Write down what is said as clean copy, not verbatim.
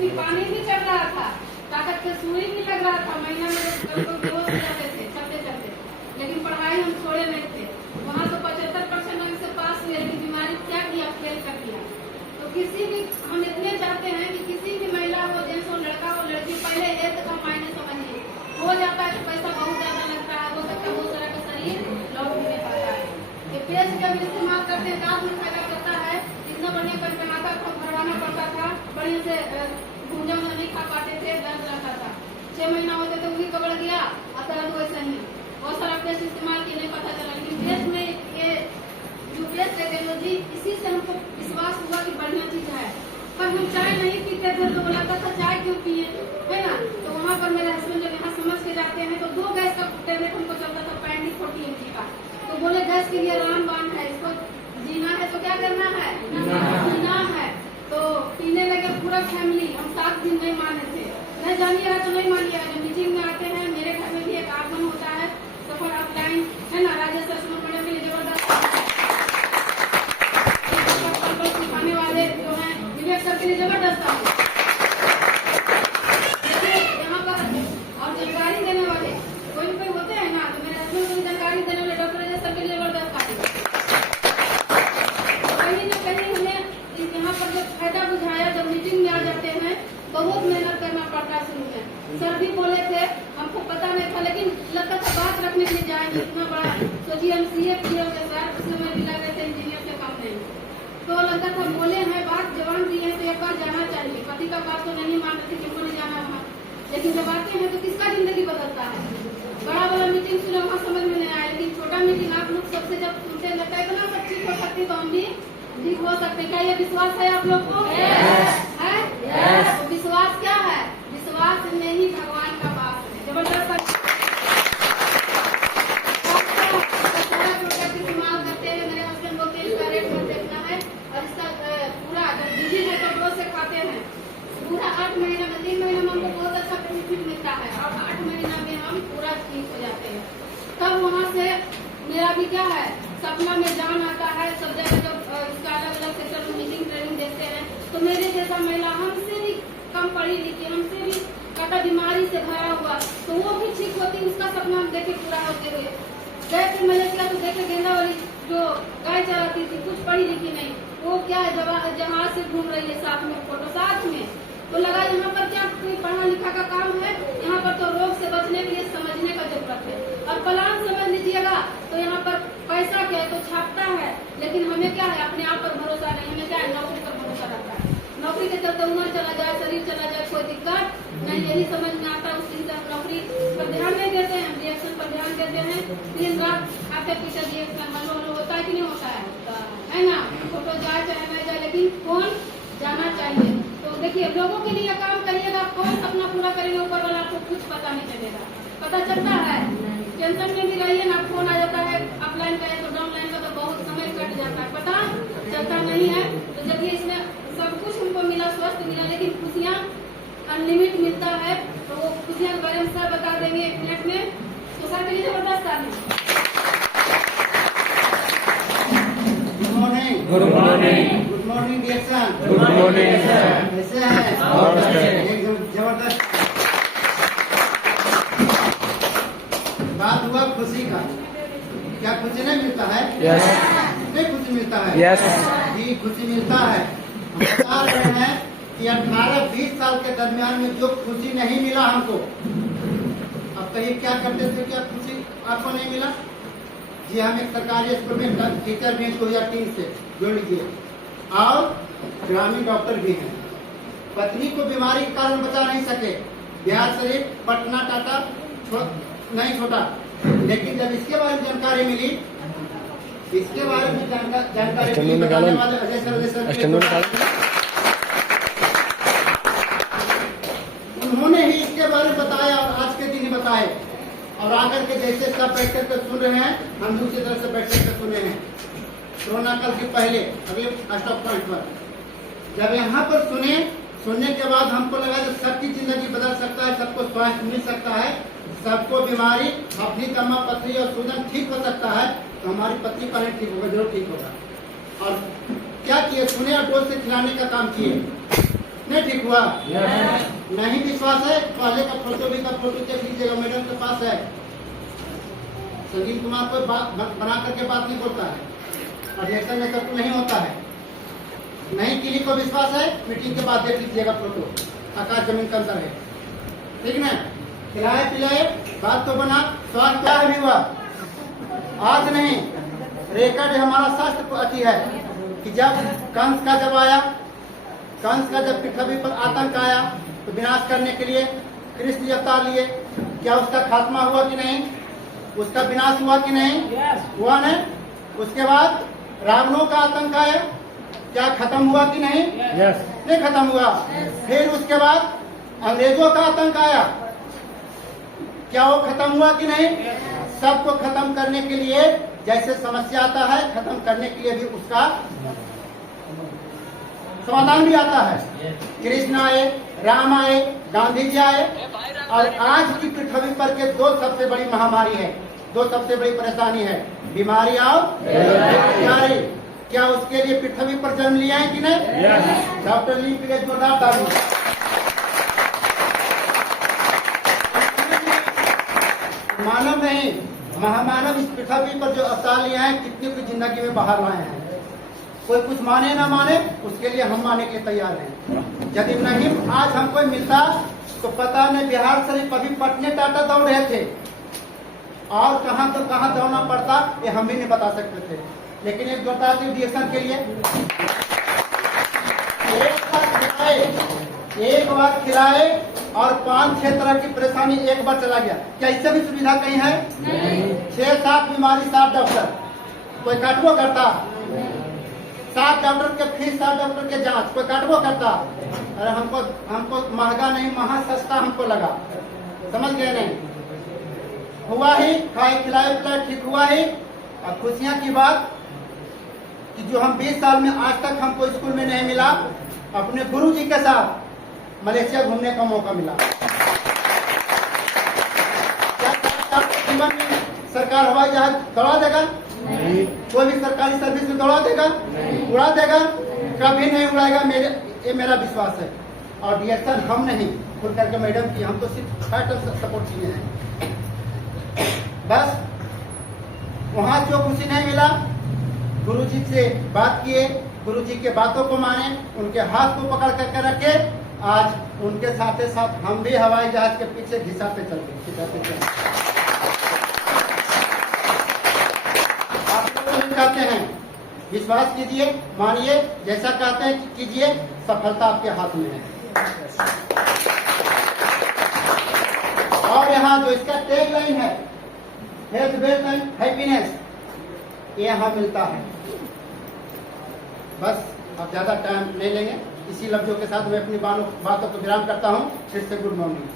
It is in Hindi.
फिर पानी भी चल रहा था, ताकत के सुई भी लग रहा था, महीना में जाते थे चलते चलते, लेकिन पढ़ाई हम छोड़े नहीं थे। वहाँ तो 75% अंक से पास हुए, लेकिन बीमारी क्या किया, फेल कर दिया। तो किसी भी, हम इतने चाहते हैं कि किसी भी महिला हो, जेंट्स हो, लड़का हो, लड़की, पहले हेल्थ का मायने समझिए। हो जाता है तो पैसा बहुत ज्यादा लगता है, हो सकता है बहुत सारा का शरीर लौट भी नहीं पाता है। ये पेस्ट जब इस्तेमाल करते हैं दांत में फायदा करता है। इतना बढ़िया कनकनाता था, भरवाना पड़ता था, बढ़िया से भूंजा नहीं खा पाते थे, दर्द रहता था। 6 महीना होते थे वही कबड़ गया, और दर्द वैसे ही। बहुत सारा पेस्ट इस्तेमाल किए, नहीं पता चला, लेकिन पेस्ट में ये जो पेस्ट रेडियोलॉजी, इसी से हमको विश्वास हुआ कि बढ़िया चीज है। पर हम चाय नहीं पीते थे तो बोला था चाय क्यों पिए, है ना। तो वहाँ पर मेरे हस्बैंड जब यहाँ समझ के जाते हैं तो 2 गैस का टेबलेट हमको चलता था, 40 mg का। तो बोले गैस के लिए रामबाण है, इसको जीना है तो क्या करना है, पीना है। तो पीने लगे पूरा फैमिली। हम 7 दिन नहीं माने थे, नहीं जानिएगा तो नहीं मानिएगा। जब मीटिंग में आते हैं, मेरे घर में भी एक आगमन होता है, सफर अपलाइन है ना, राजेश मैडम के लिए जबरदस्त सिखाने वाले जो है विवेक सर के लिए जबरदस्त है। यहाँ पर और जानकारी देने वाले कोई होते हैं ना, तो मेरे हस्बैंड को जानकारी देने वाले डॉक्टर राजेश सर के लिए जबरदस्त आते हैं। कहीं न कहीं हमें यहाँ पर जब फायदा बुझाया, जब मीटिंग में आ जाते हैं, बहुत मेहनत करना पड़ता है। शुरू में सर भी बोले थे, हमको पता नहीं था, लेकिन लगता था बात रखने के लिए जाएंगे इतना बड़ा। सोचिए हम CA किए होंगे सर, उस समय भी लग रहे थे इंजीनियर से कम नहीं, तो लगता था बोले हैं बात, जवान दी है तो एक बार जाना चाहिए। पति का बात तो नहीं मान रहे थे, किनको नहीं जाना वहाँ, लेकिन जब आते हैं तो किसका जिंदगी बदलता है। बड़ा बड़ा मीटिंग सुने वहाँ समझ में नहीं आया, लेकिन छोटा मीटिंग आप लोग सबसे जब सुनते लगता है इतना सब चीज हो सकती, तो हम भी ठीक हो सकते। क्या ये विश्वास है आप लोग को? है? तो विश्वास क्या है? विश्वास में ही भगवान का वास है। जबरदस्त इस्तेमाल करते हैं। मेरे हस्बैंड बोलते हैं इसका रेट मत देखना है, और इसका पूरा बिजी है तो रोज से खाते हैं। पूरा 8 महीना में, 3 महीना में हमको बहुत अच्छा बेनिफिट मिलता है, और 8 महीना में हम पूरा ठीक हो जाते हैं। तब वहाँ से मेरा भी क्या है, सपना में जान आता है। सब जगह जब इसका अलग अलग सेक्टर में मीटिंग ट्रेनिंग देते हैं, तो मेरे जैसा महिला, हमसे भी कम पढ़ी लिखी, हमसे भी कटा बीमारी से भरा हुआ, तो वो भी ठीक होती, उसका सपना हम देखे पूरा होते हुए। गए थे मलेशिया तो देखे गेंदा वाली जो गाय चलाती थी, कुछ पढ़ी लिखी नहीं, वो क्या है जहाज से घूम रही है, साथ में फोटो साथ में। तो लगा यहाँ पर क्या कोई पढ़ा लिखा का काम है, यहाँ पर तो रोग से बचने के लिए समझने का जरूरत है। और प्लान समझ लीजिएगा, तो यहाँ पर पैसा क्या है तो छापता है, लेकिन हमें क्या है, अपने आप पर भरोसा नहीं, हमें क्या है, नौकरी पर भरोसा रहता है। नौकरी के चलते उम्र चला जाए, शरीर चला जाए, कोई दिक्कत नहीं, यही समझ में आता है। उस दिन से हम नौकरी पर ध्यान नहीं देते हैं, रिएक्शन पर ध्यान देते हैं। दिन रात आपके पीछे रिएक्शन मनोरंजन होता है कि नहीं होता है ना। फोटो जाए चाहे नहीं जाए, लेकिन कौन जाना चाहिए। तो देखिए, लोगों के लिए काम करिएगा, कौन सपना पूरा करेंगे, ऊपर वाला आपको कुछ पता नहीं चलेगा। पता चलता है, टेंशन में भी रहिए ना, फोन आ जाता है, अपलाइन का है तो डाउनलाइन का तो बहुत समय कट जाता है, पता चलता नहीं है। तो जब ये इसमें सब कुछ हमको मिला, स्वस्थ मिला, लेकिन खुशियाँ अनलिमिट मिलता है, तो वो खुशियाँ के बारे में सर बता देंगे 1 मिनट में। तो सर के लिए जबरदस्त है। Good morning. Good morning. Good morning reaction. Good morning sir. कैसे हैं? एकदम जबरदस्त। बात हुआ खुशी का, क्या खुशी नहीं मिलता है? यस। नहीं खुशी मिलता है? यस। जी खुशी मिलता है। हम बता रहे हैं कि 18-20 साल के दरमियान में जो खुशी नहीं मिला हमको, अब कहीं क्या करते थे, क्या खुशी आपको नहीं मिला? जी हम एक सरकारी स्कूल में टीचर भी 2003 से जुड़ लीजिए, और ग्रामीण डॉक्टर भी हैं। पत्नी को बीमारी के कारण बचा नहीं सके, बिहार शरीफ, पटना, टाटा नहीं छोटा, लेकिन जब इसके बारे में जानकारी मिली, इसके बारे में जानकारी मिली, बताने वाले अजय सर उन्होंने ही इसके बारे में बताया, और आज के दिन ही बताए। और आकर के जैसे सब बैठ कर सुन रहे हैं, हम दूसरी तरफ से बैठ कर सुने हैं। कोरोना काल के पहले, अभी स्टॉप पॉइंट पर जब यहाँ पर सुनने के बाद हमको लगा कि सबकी जिंदगी बदल सकता है, सबको स्वास्थ्य मिल सकता है, सबको बीमारी, अपनी तम्मा पथरी और सूजन ठीक हो सकता है, तो हमारी पत्नी का नहीं ठीक होगा, जरूर ठीक होगा। और क्या किए, सुने और डोज से खिलाने का काम किए। नहीं ठीक हुआ? नहीं विश्वास है? पहले का फोटो भी का फोटो चेक लीजिएगा, मैडम के पास है। संजीव कुमार कोई बात बना करके बात नहीं बोलता है, रिएक्शन में सब नहीं होता है। नहीं किसी को विश्वास है, मीटिंग के बाद देख लीजिएगा फोटो, आकाश जमीन का अंतर है, ठीक ना? खिलाए पिलाए, बात तो बना, स्वास्थ्य क्या भी हुआ आज नहीं। रेकॉर्ड हमारा शास्त्र अति है कि जब कंस का जब आया, कंस का जब पृथ्वी पर आतंक आया तो विनाश करने के लिए कृष्ण अवतार लिए, क्या उसका खात्मा हुआ कि नहीं? उसका विनाश हुआ कि नहीं? हुआ नहीं। उसके बाद रावणों का आतंक आया, क्या खत्म हुआ कि नहीं? नहीं खत्म हुआ। फिर उसके बाद अंग्रेजों का आतंक आया, क्या वो खत्म हुआ कि नहीं? सबको खत्म करने के लिए जैसे समस्या आता है, खत्म करने के लिए भी उसका समाधान भी आता है। कृष्ण आए, राम आए, गांधी जी आए, और आज की पृथ्वी पर के दो सबसे बड़ी महामारी है, दो सबसे बड़ी परेशानी है, बीमारी और बेरोजगारी। क्या उसके लिए पृथ्वी पर जन्म लिया है कि नहीं? डॉक्टर ली के लिए जोरदार ताली। मानव नहीं, महामानव इस पृथ्वी पर जो अवतार लिया है, कितनी की जिंदगी में बाहर लाए हैं। कोई कुछ माने ना माने, उसके लिए हम मानने के लिए तैयार हैं। यदि नहीं आज हमको मिलता तो पता नहीं बिहार शरीफ अभी पटने टाटा दौड़ रहे थे, और कहां तो कहां दौड़ना पड़ता ये हम भी नहीं बता सकते थे। लेकिन एक जोरदार डिएक्शन के लिए एक बार खिलाए और 5-6 तरह की परेशानी एक बार चला गया। क्या इससे भी सुविधा कहीं है? 6-7 बीमारी 7 डॉक्टर, कोई काटबो करता? 7 डॉक्टर के फीस, 7 डॉक्टर के जांच, कोई काटबो करता? अरे हमको महंगा नहीं, महा सस्ता हमको लगा। समझ गए नहीं? हुआ ही, खाए खिलाए पिलाए ठीक हुआ ही। और खुशियां की बात कि जो हम 20 साल में आज तक हमको स्कूल में नहीं मिला, अपने गुरु जी के साथ मलेशिया घूमने का मौका मिला। क्या जीवन में सरकार हवाई जहाज दौड़ा देगा? कोई भी सरकारी सर्विस में दौड़ा देगा? उड़ा देगा? कभी नहीं उड़ाएगा, ये मेरा विश्वास है। और डिएक्शन हम नहीं खुल करके मैडम की, हम तो सिर्फ टाइटल सपोर्ट किए हैं। बस वहाँ जो खुशी नहीं मिला, गुरुजी से बात किए, गुरुजी के बातों को माने, उनके हाथ को पकड़ करके रखे। आज उनके साथ साथ हम भी हवाई जहाज के पीछे घिसाते चलते। आप लोग कहते हैं विश्वास कीजिए, मानिए, जैसा कहते हैं कीजिए, सफलता आपके हाथ में है। और यहाँ जो इसका टैग लाइन है, हेल्थ वेल्थ एंड हैप्पीनेस, ये यहाँ मिलता है। बस अब ज्यादा टाइम नहीं लेंगे, इसी लफ्जों के साथ मैं अपनी बातों को विराम करता हूँ। फिर से गुड मॉर्निंग।